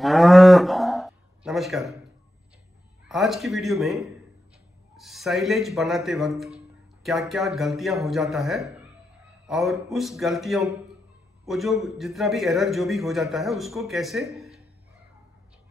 नमस्कार। आज की वीडियो में साइलेज बनाते वक्त क्या क्या गलतियां हो जाता है और उस गलतियों वो जो जितना भी एरर जो भी हो जाता है उसको कैसे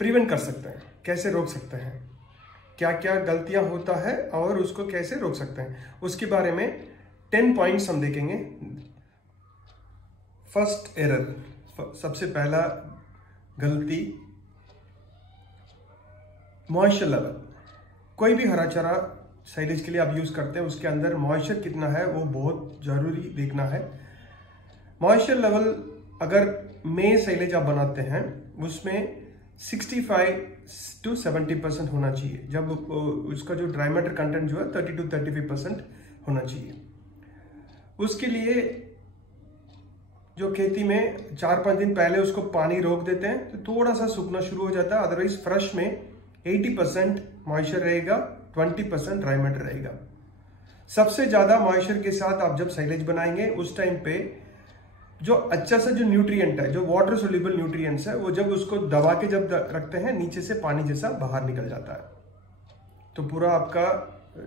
प्रिवेंट कर सकते हैं, कैसे रोक सकते हैं, क्या क्या गलतियां होता है और उसको कैसे रोक सकते हैं, उसके बारे में 10 पॉइंट्स हम देखेंगे। फर्स्ट एरर, सबसे पहला गलती, मॉइस्चर लेवल। कोई भी हरा चारा साइलेज के लिए आप यूज करते हैं उसके अंदर मॉइस्चर कितना है वो बहुत जरूरी देखना है। मॉइस्चर लेवल अगर मे साइलेज आप बनाते हैं उसमें 65 to 70% होना चाहिए। जब उसका जो ड्राई मैटर कंटेंट जो है 30 to 35% होना चाहिए। उसके लिए जो खेती में 4-5 दिन पहले उसको पानी रोक देते हैं तो थोड़ा सा सूखना शुरू हो जाता है। अदरवाइज फ्रेश में 80% मॉइस्चर रहेगा, 20% ड्राई मैटर रहेगा। सबसे ज्यादा मॉइस्चर के साथ आप जब साइलेज बनाएंगे उस टाइम पे जो अच्छा सा जो न्यूट्रिएंट है, जो वाटर सोल्यूबल न्यूट्रिएंट्स है, वो जब उसको दबा के जब रखते हैं नीचे से पानी जैसा बाहर निकल जाता है तो पूरा आपका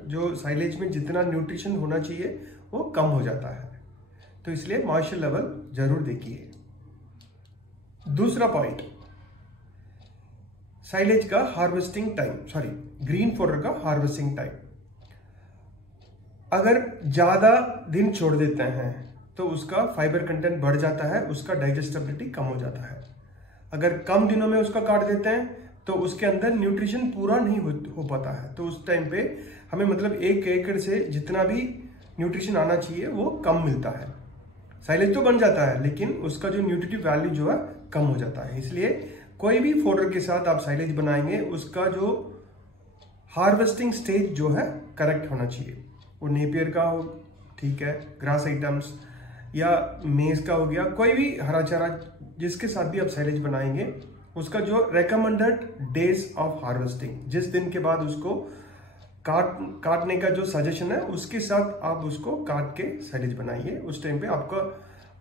जो साइलेज में जितना न्यूट्रिशन होना चाहिए वो कम हो जाता है। तो इसलिए मॉइस्चर लेवल जरूर देखिए। दूसरा पॉइंट, साइलेज का हार्वेस्टिंग टाइम, ग्रीन फोडर का हार्वेस्टिंग टाइम। अगर ज्यादा दिन छोड़ देते हैं तो उसका फाइबर कंटेंट बढ़ जाता है, उसका डाइजेस्टेबिलिटी कम हो जाता है। अगर कम दिनों में उसका काट देते हैं तो उसके अंदर न्यूट्रिशन पूरा नहीं हो पाता है। तो उस टाइम पे हमें मतलब 1 एकड़ से जितना भी न्यूट्रिशन आना चाहिए वो कम मिलता है। साइलेज तो बन जाता है लेकिन उसका जो न्यूट्रिटिव वैल्यू जो है कम हो जाता है। इसलिए कोई भी फोडर के साथ आप साइलेज बनाएंगे उसका जो हार्वेस्टिंग स्टेज जो है करेक्ट होना चाहिए। वो नेपियर का हो, ठीक है, ग्रास आइटम्स या मेज का हो गया, कोई भी हरा चारा जिसके साथ भी आप साइलेज बनाएंगे उसका जो रेकमेंडेड डेज ऑफ हार्वेस्टिंग, जिस दिन के बाद उसको काटने का जो सजेशन है उसके साथ आप उसको काट के साइलेज बनाइए। उस टाइम पे आपका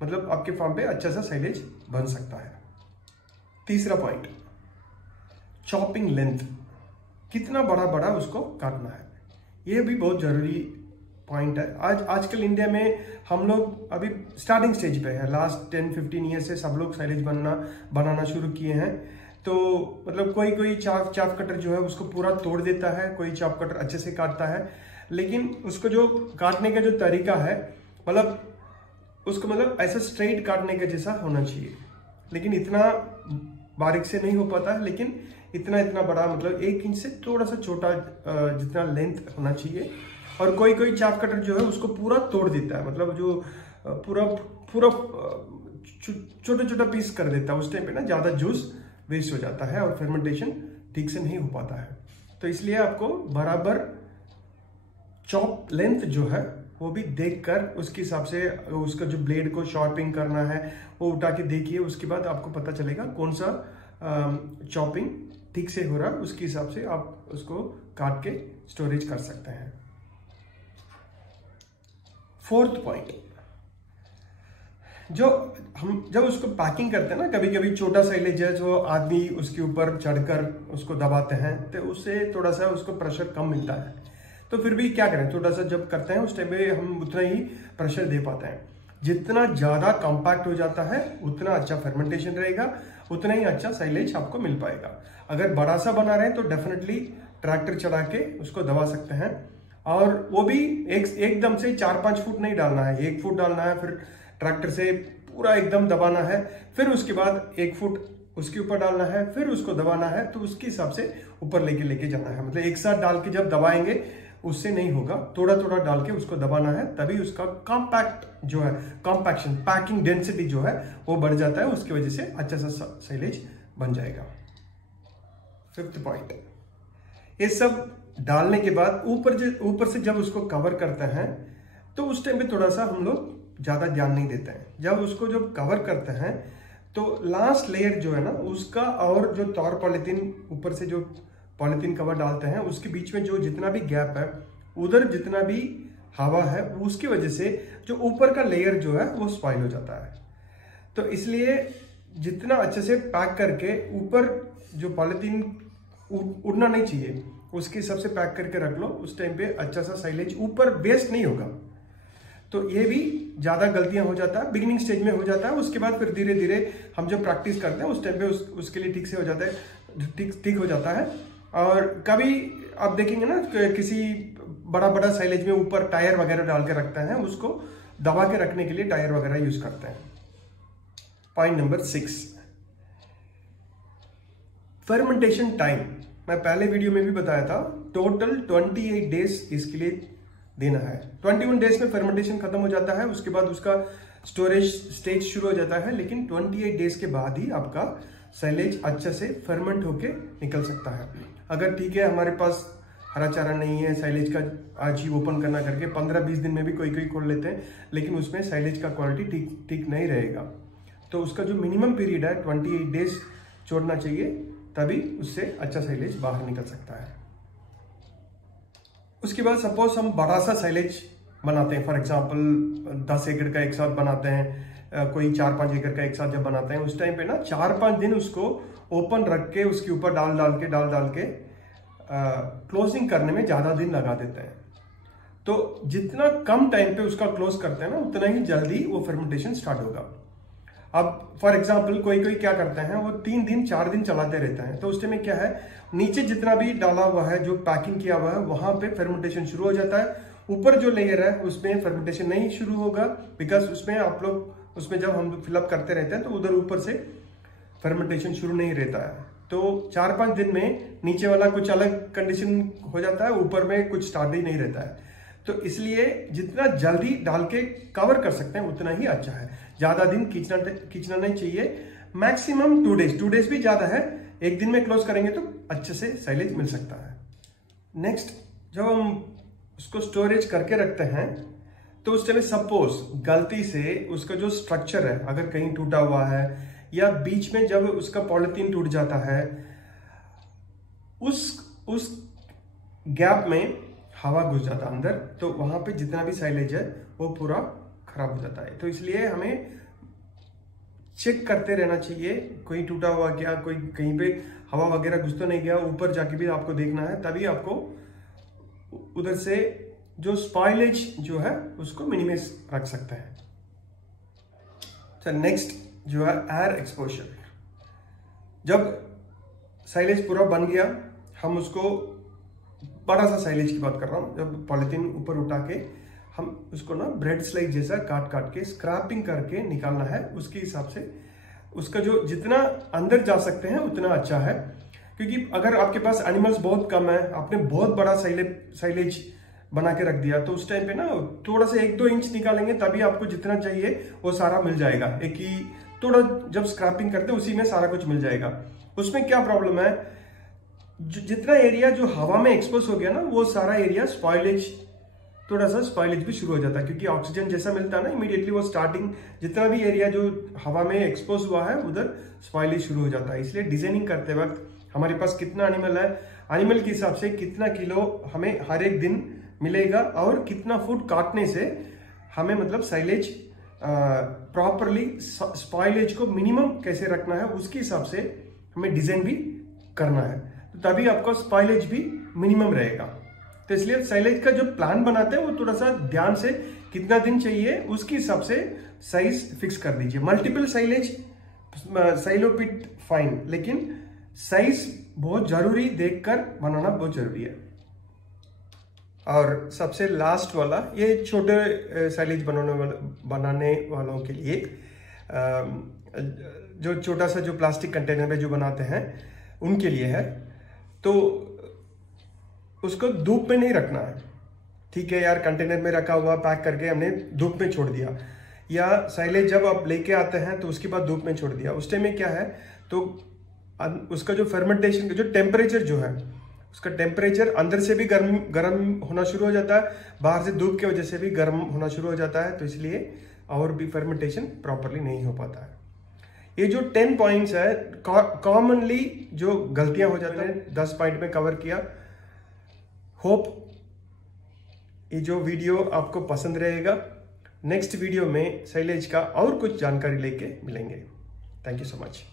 मतलब आपके फार्म पे अच्छा सा साइलेज बन सकता है। तीसरा पॉइंट, चॉपिंग लेंथ, कितना बड़ा बड़ा उसको काटना है, ये भी बहुत जरूरी पॉइंट है। आजकल इंडिया में हम लोग अभी स्टार्टिंग स्टेज पे है। लास्ट 10-15 ईयर से सब लोग साइलेज बनाना शुरू किए हैं। तो मतलब कोई चाप कटर जो है उसको पूरा तोड़ देता है, कोई चाप कटर अच्छे से काटता है, लेकिन उसको जो काटने का जो तरीका है मतलब उसको मतलब ऐसा स्ट्रेट काटने के जैसा होना चाहिए। लेकिन इतना बारीक से नहीं हो पाता है, लेकिन इतना बड़ा मतलब 1 इंच से थोड़ा सा छोटा जितना लेंथ होना चाहिए। और कोई चाप कटर जो है उसको पूरा तोड़ देता है, मतलब जो पूरा छोटा पीस कर देता है। उस टाइम पे ना ज्यादा जूस वेस्ट हो जाता है और फर्मेंटेशन ठीक से नहीं हो पाता है। तो इसलिए आपको बराबर चॉप लेंथ जो है वो भी देखकर उसके हिसाब से उसका जो ब्लेड को शार्पिंग करना है वो उठा के देखिए। उसके बाद आपको पता चलेगा कौन सा चॉपिंग ठीक से हो रहा है, उसके हिसाब से आप उसको काट के स्टोरेज कर सकते हैं। फोर्थ पॉइंट, जो हम जब उसको पैकिंग करते हैं ना, कभी कभी छोटा साइलेज है जो आदमी उसके ऊपर चढ़कर उसको दबाते हैं तो उससे थोड़ा सा उसको प्रेशर कम मिलता है। तो फिर भी क्या करें, थोड़ा सा जब करते हैं उस टाइम पे हम उतना ही प्रेशर दे पाते हैं। जितना ज्यादा कॉम्पैक्ट हो जाता है उतना अच्छा फर्मेंटेशन रहेगा, उतना ही अच्छा साइलेज आपको मिल पाएगा। अगर बड़ा सा बना रहे हैं तो डेफिनेटली ट्रैक्टर चढ़ा के उसको दबा सकते हैं। और वो भी एकदम से 4-5 फुट नहीं डालना है, 1 फुट डालना है, फिर ट्रैक्टर से पूरा एकदम दबाना है, फिर उसके बाद 1 फुट उसके ऊपर डालना है, फिर उसको दबाना है। तो उसके हिसाब से ऊपर लेके जाना है। मतलब एक साथ डाल के जब दबाएंगे उससे नहीं होगा, थोड़ा डाल के उसको दबाना है, तभी उसका कॉम्पैक्ट जो है कॉम्पैक्शन पैकिंग डेंसिटी जो है वो बढ़ जाता है। उसकी वजह से अच्छा सा साइलेज बन जाएगा। फिफ्थ पॉइंट, ये सब डालने के बाद ऊपर से जब उसको कवर करते हैं तो उस टाइम पे थोड़ा सा हम लोग ज्यादा ध्यान नहीं देते हैं। जब उसको जब कवर करते हैं तो लास्ट लेयर जो है ना उसका, और जो तौर पॉलिथीन ऊपर से जो पॉलिथीन कवर डालते हैं उसके बीच में जो जितना भी गैप है, उधर जितना भी हवा है उसकी वजह से जो ऊपर का लेयर जो है वो स्पॉइल हो जाता है। तो इसलिए जितना अच्छे से पैक करके ऊपर जो पॉलिथीन उड़ना नहीं चाहिए उसके हिसाब से पैक करके रख लो। उस टाइम पे अच्छा सा साइलेज ऊपर वेस्ट नहीं होगा। तो ये भी ज़्यादा गलतियां हो जाता है, बिगिनिंग स्टेज में हो जाता है। उसके बाद फिर धीरे धीरे हम जब प्रैक्टिस करते हैं उस टाइम पे उसके लिए ठीक से हो जाता है, ठीक हो जाता है। और कभी आप देखेंगे ना किसी बड़ा साइलेज में ऊपर टायर वगैरह डाल के रखते हैं, उसको दबा के रखने के लिए टायर वगैरह यूज करते हैं। Point number 6, fermentation time. मैं पहले वीडियो में भी बताया था, टोटल 28 डेज इसके लिए देना है। 21 डेज में फर्मेंटेशन खत्म हो जाता है, उसके बाद उसका स्टोरेज स्टेज शुरू हो जाता है। लेकिन 28 डेज के बाद ही आपका साइलेज अच्छे से फर्मेंट होके निकल सकता है। अगर ठीक है हमारे पास हरा चारा नहीं है, साइलेज का आज ही ओपन करना करके 15-20 दिन में भी कोई खोल लेते हैं, लेकिन उसमें साइलेज का क्वालिटी ठीक नहीं रहेगा। तो उसका जो मिनिमम पीरियड है 28 डेज छोड़ना चाहिए, तभी उससे अच्छा साइलेज बाहर निकल सकता है। उसके बाद सपोज हम बड़ा सा साइलेज बनाते हैं, फॉर एग्जांपल 10 एकड़ का एक साथ बनाते हैं, कोई 4-5 एकड़ का एक साथ जब बनाते हैं, उस टाइम पे ना 4-5 दिन उसको ओपन रख के उसके ऊपर डाल के क्लोजिंग करने में ज़्यादा दिन लगा देते हैं। तो जितना कम टाइम पे उसका क्लोज करते हैं ना, उतना ही जल्दी वो फर्मेंटेशन स्टार्ट होगा। अब फॉर एग्जांपल कोई क्या करते हैं, वो 3 दिन 4 दिन चलाते रहते हैं। तो उस टाइम में क्या है, नीचे जितना भी डाला हुआ है, जो पैकिंग किया हुआ है, वहां पे फर्मेंटेशन शुरू हो जाता है। ऊपर जो लेयर है उसमें फर्मेंटेशन नहीं शुरू होगा, बिकॉज उसमें आप लोग उसमें जब हम फिलअप करते रहते हैं तो उधर ऊपर से फर्मेंटेशन शुरू नहीं रहता है। तो 4-5 दिन में नीचे वाला कुछ अलग कंडीशन हो जाता है, ऊपर में कुछ स्टार्ट ही नहीं रहता है। तो इसलिए जितना जल्दी डाल के कवर कर सकते हैं उतना ही अच्छा है। ज्यादा दिन खींचना नहीं चाहिए। मैक्सिमम 2 डेज भी ज्यादा है, एक दिन में क्लोज करेंगे तो अच्छे से साइलेज मिल सकता है। नेक्स्ट, जब हम उसको स्टोरेज करके रखते हैं तो उस टाइम सपोज गलती से उसका जो स्ट्रक्चर है अगर कहीं टूटा हुआ है, या बीच में जब उसका पॉलिथीन टूट जाता है, उस गैप में हवा घुस जाता है अंदर, तो वहां पे जितना भी साइलेज है वो पूरा खराब हो जाता है। तो इसलिए हमें चेक करते रहना चाहिए, कोई टूटा हुआ क्या, कोई कहीं पे हवा वगैरह घुस तो नहीं गया, ऊपर जाके भी आपको देखना है, तभी आपको उधर से जो स्पॉइलेज जो है उसको मिनिमाइज रख सकते हैं। तो नेक्स्ट जो है एयर एक्सपोजर। जब साइलेज पूरा बन गया, हम उसको बड़ा सा साइलेज की बात कर रहा हूं, जब पॉलिथीन ऊपर उठा के हम उसको ना ब्रेड स्लाइस जैसा काट के स्क्रैपिंग करके निकालना है। उसके हिसाब से उसका जो जितना अंदर जा सकते हैं उतना अच्छा है। क्योंकि अगर आपके पास एनिमल्स बहुत कम है, आपने बहुत बड़ा साइलेज बना के रख दिया, तो उस टाइम पे ना थोड़ा सा 1-2 इंच निकालेंगे, तभी आपको जितना चाहिए वो सारा मिल जाएगा। एक ही थोड़ा जब स्क्रैपिंग करते हैं उसी में सारा कुछ मिल जाएगा। उसमें क्या प्रॉब्लम है, जितना एरिया जो हवा में एक्सपोज हो गया ना, वो सारा एरिया थोड़ा सा स्पॉइलेज भी शुरू हो जाता है। क्योंकि ऑक्सीजन जैसा मिलता है ना, इमीडिएटली वो स्टार्टिंग जितना भी एरिया जो हवा में एक्सपोज हुआ है उधर स्पॉइलेज शुरू हो जाता है। इसलिए डिजाइनिंग करते वक्त हमारे पास कितना एनिमल है, एनिमल के हिसाब से कितना किलो हमें हर एक दिन मिलेगा, और कितना फूड काटने से हमें मतलब साइलेज प्रॉपरली स्पॉइलेज को मिनिमम कैसे रखना है, उसके हिसाब से हमें डिजाइन भी करना है। तो तभी आपका स्पॉइलेज भी मिनिमम रहेगा। तो इसलिए साइलेज का जो प्लान बनाते हैं वो थोड़ा सा ध्यान से कितना दिन चाहिए उसके हिसाब से साइज फिक्स कर दीजिए। मल्टीपल साइलेज साइलोपिट फाइन, लेकिन साइज बहुत जरूरी देखकर बनाना बहुत जरूरी है। और सबसे लास्ट वाला, ये छोटे साइलेज बनाने वालों के लिए जो छोटा सा जो प्लास्टिक कंटेनर में जो बनाते हैं उनके लिए है। तो उसको धूप में नहीं रखना है। ठीक है यार, कंटेनर में रखा हुआ पैक करके हमने धूप में छोड़ दिया, या साइलेज जब आप लेके आते हैं तो उसके बाद धूप में छोड़ दिया, उस टाइम में क्या है, तो उसका जो फर्मेंटेशन का जो टेम्परेचर जो है, उसका टेम्परेचर अंदर से भी गर्म होना शुरू हो जाता है, बाहर से धूप की वजह से भी गर्म होना शुरू हो जाता है। तो इसलिए और भी फर्मेंटेशन प्रॉपरली नहीं हो पाता है। ये जो 10 पॉइंट्स है, कॉमनली जो गलतियां हो जाती हैं 10 पॉइंट में कवर किया। होप ये जो वीडियो आपको पसंद रहेगा। नेक्स्ट वीडियो में साइलेज का और कुछ जानकारी लेके मिलेंगे। Thank you so much.